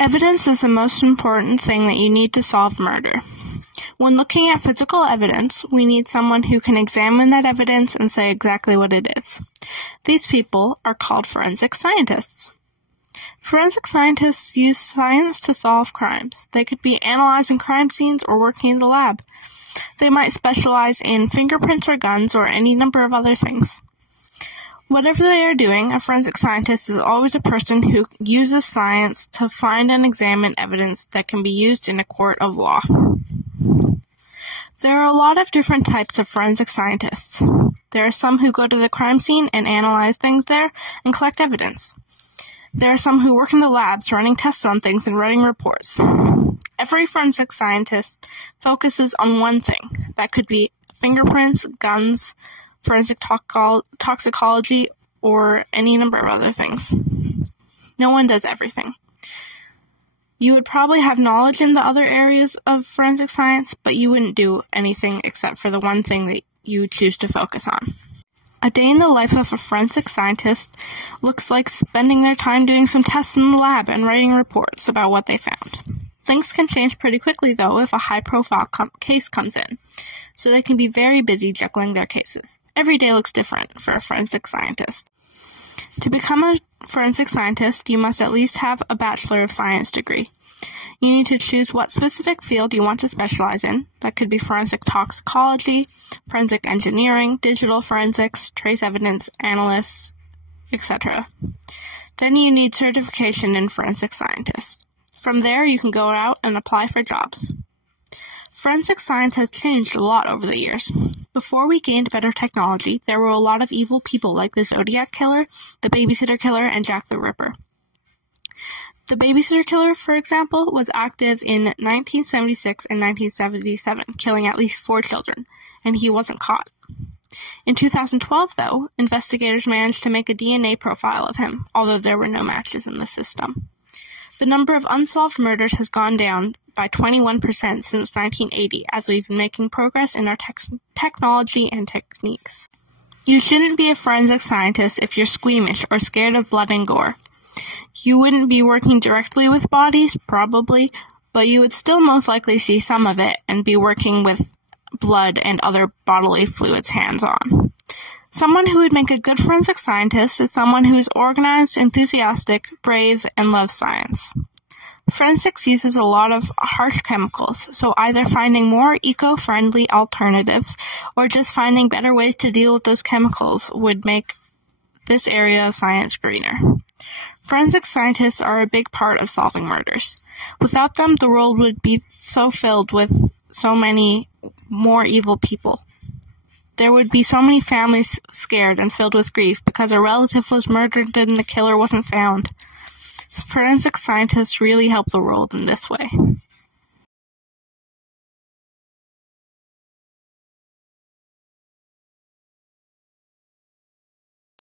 Evidence is the most important thing that you need to solve murder. When looking at physical evidence, we need someone who can examine that evidence and say exactly what it is. These people are called forensic scientists. Forensic scientists use science to solve crimes. They could be analyzing crime scenes or working in the lab. They might specialize in fingerprints or guns or any number of other things. Whatever they are doing, a forensic scientist is always a person who uses science to find and examine evidence that can be used in a court of law. There are a lot of different types of forensic scientists. There are some who go to the crime scene and analyze things there and collect evidence. There are some who work in the labs running tests on things and writing reports. Every forensic scientist focuses on one thing. That could be fingerprints, guns, forensic toxicology, or any number of other things. No one does everything. You would probably have knowledge in the other areas of forensic science, but you wouldn't do anything except for the one thing that you choose to focus on. A day in the life of a forensic scientist looks like spending their time doing some tests in the lab and writing reports about what they found. Things can change pretty quickly, though, if a high-profile case comes in, so they can be very busy juggling their cases. Every day looks different for a forensic scientist. To become a forensic scientist, you must at least have a Bachelor of Science degree. You need to choose what specific field you want to specialize in. That could be forensic toxicology, forensic engineering, digital forensics, trace evidence analysts, etc. Then you need certification in forensic scientist. From there, you can go out and apply for jobs. Forensic science has changed a lot over the years. Before we gained better technology, there were a lot of evil people like the Zodiac Killer, the Babysitter Killer, and Jack the Ripper. The Babysitter Killer, for example, was active in 1976 and 1977, killing at least 4 children, and he wasn't caught. In 2012, though, investigators managed to make a DNA profile of him, although there were no matches in the system. The number of unsolved murders has gone down by 21% since 1980, as we've been making progress in our technology and techniques. You shouldn't be a forensic scientist if you're squeamish or scared of blood and gore. You wouldn't be working directly with bodies, probably, but you would still most likely see some of it and be working with blood and other bodily fluids hands-on. Someone who would make a good forensic scientist is someone who is organized, enthusiastic, brave, and loves science. Forensics uses a lot of harsh chemicals, so either finding more eco-friendly alternatives or just finding better ways to deal with those chemicals would make this area of science greener. Forensic scientists are a big part of solving murders. Without them, the world would be so filled with so many more evil people. There would be so many families scared and filled with grief because a relative was murdered and the killer wasn't found. Forensic scientists really help the world in this way.